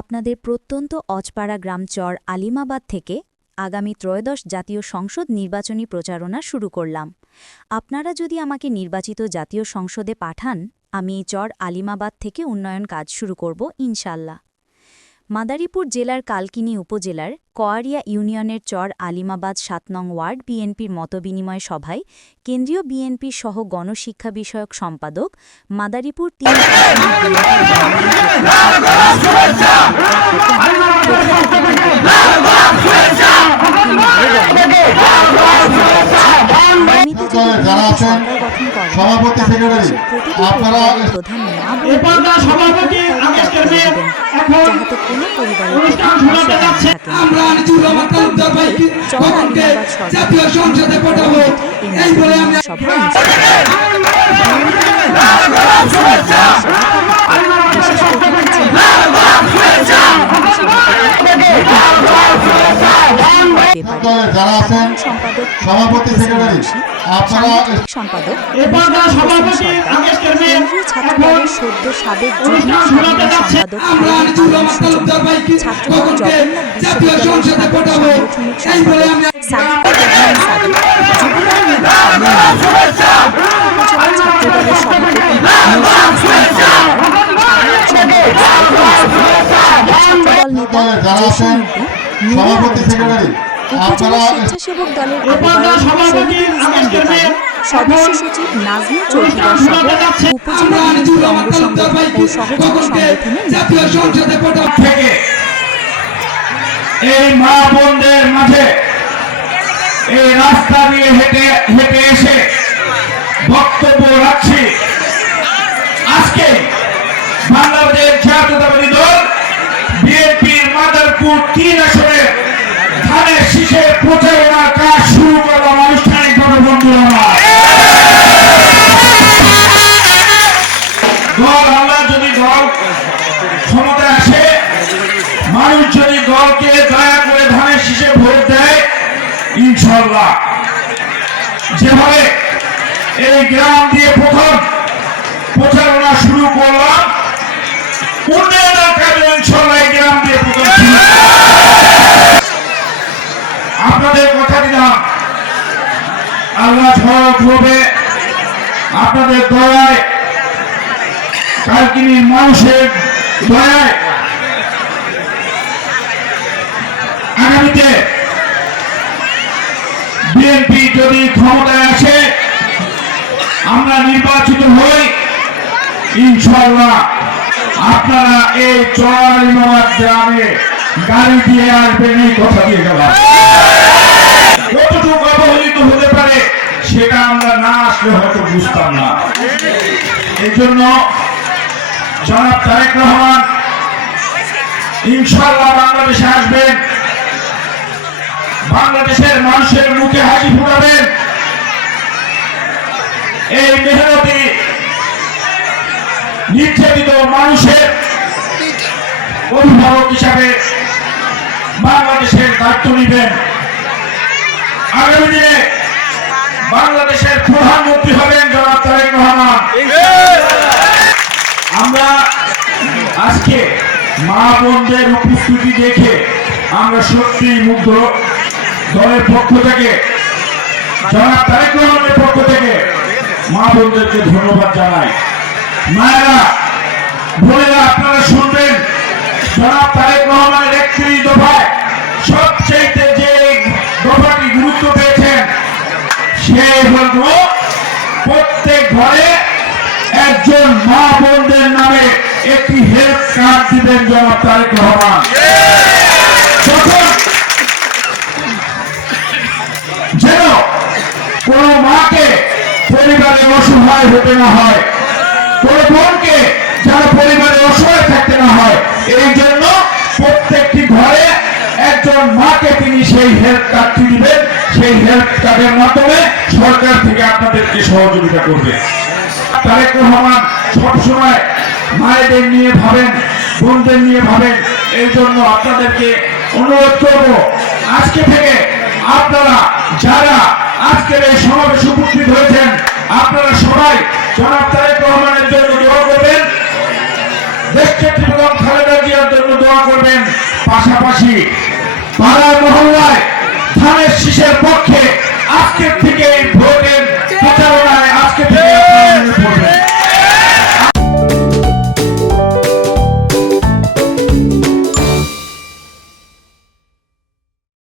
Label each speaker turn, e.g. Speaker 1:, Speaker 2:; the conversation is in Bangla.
Speaker 1: আপনাদের প্রত্যন্ত অজপাড়া গ্রাম চর আলিমাবাদ থেকে আগামী ত্রয়োদশ জাতীয় সংসদ নির্বাচনী প্রচারণা শুরু করলাম। আপনারা যদি আমাকে নির্বাচিত জাতীয় সংসদে পাঠান, আমি এই চর আলিমাবাদ থেকে উন্নয়ন কাজ শুরু করব ইনশাল্লাহ মাদারীপুর জেলার কালকিনি উপজেলার কোয়ারিয়া ইউনিয়নের চর আলিমাবাদ সাত নং ওয়ার্ড বিএনপির মতবিনিময় সভায় কেন্দ্রীয় বিএনপির সহ গণশিক্ষা বিষয়ক সম্পাদক মাদারীপুর তিন
Speaker 2: যারা আছেন সভাপতি সেক্রেটারি আপনারা
Speaker 1: প্রধান না যাহাতে কোনো পরিবারের
Speaker 2: সভাপতি সেক্রেটারি আপনারা
Speaker 1: সম্পাদক কেন্দ্রীয় ছাত্র দলের সদ্য সাবেক যুগ্ম সাধারণ সম্পাদক
Speaker 3: খবরকে
Speaker 1: জগন্নাথ সাদিকুর রহমান সাদিক যুবদল নেতা সভাপতি ছাত্রদল নেতা জসিম
Speaker 2: সভাপতি সেক্রেটারি
Speaker 1: উপজেলা স্বেচ্ছাসেবক দলের আহ্বায়ক শহীদুল ইসলাম
Speaker 4: আদেশের
Speaker 1: সদস্য সচিব নাজমুল চৌধুরী সহ উপজেলা
Speaker 3: আমরা আনিসুর
Speaker 1: বিএনপি
Speaker 3: রহমান
Speaker 1: অঙ্গ সংগঠন ও সহযোগী সংগঠনের
Speaker 3: জাতীয় সংসদে পাঠাবো
Speaker 4: থেকে। এই মা বোনদের মাঝে এই রাস্তা দিয়ে হেঁটে হেঁটে এসে বক্তব্য রাখছি। আজকে বাংলাদেশ জাতীয়তাবাদী দল বিএনপির মাদারপুর তিন আসনে প্রচারণার কাজ শুরু করলাম আনুষ্ঠানিকভাবে বন্ধু আমার। দল, আমরা যদি দল ক্ষমতায় আসে, মানুষ যদি দলকে দয়া করে ধানের শীষে ভোট দেয় ইনশাল্লাহ যেভাবে এই গ্রাম দিয়ে প্রথম প্রচারণা শুরু করলাম, উন্নয়নের কাজে ইনশাল্লাহ এই গ্রাম দিয়ে প্রথম শুরু করলাম। আপনাদের কথা দিলাম আল্লাহ ঝড় করবে আপনাদের দয়ায় কালকিনির মানুষের দয়ায় আগামীতে বিএনপি যদি ক্ষমতায় আসে, আমরা নির্বাচিত হই ইনশাল্লাহ আপনারা এই চরালিমাবাদ গ্রামে গাড়ি দিয়ে আসবেন, এই কথা দিয়ে গেলাম। সেটা আমরা না আসলে হয়তো বুঝতাম না। এই জন্য জনাব তারেক রহমান ইনশাল্লাহ বাংলাদেশে আসবেন। বাংলাদেশের মানুষের মুখে হাসি ফুটাবেন। এই মেহনতি, নির্যাতিত মানুষের অভিভাবক হিসাবে বাংলাদেশের দায়িত্ব নিবেন। আগামী দিনে বাংলাদেশের প্রধানমন্ত্রী হবেন জনাব তারেক রহমান। আমরা আজকে মা বোনদের উপস্থিতি দেখে আমরা সত্যি মুগ্ধ। দলের পক্ষ থেকে জনাব তারেক রহমানের পক্ষ থেকে মা বোনদেরকে ধন্যবাদ জানাই। মায়েরা বোনেরা আপনারা শুনবেন। হল প্রত্যেক ঘরে একজন মা বোনদের নামে একটি হেলথ কার্ড দিবেন জনাব তারেক রহমান। যেন কোন মাকে পরিবারে অসহায় হতে না হয় সেই হেলথ কার্ডের মাধ্যমে সরকার থেকে আপনাদেরকে সহযোগিতা করবে। তারেক রহমান সবসময় মায়েদের নিয়ে ভাবেন, বোনদের নিয়ে ভাবেন। এই জন্য আপনাদেরকে অনুরোধ করব, আজকে থেকে আপনারা যারা আজকের এই সমাবেশে উপস্থিত হয়েছেন, আপনারা সবাই জনাব তারেক রহমানের জন্য দোয়া করবেন। দেশকে ত্রিপুরা খালেদা জিয়ার জন্য দোয়া করবেন। পাড়ার ধানের শীষের পক্ষে আজকের থেকে ভোটের প্রচারণায়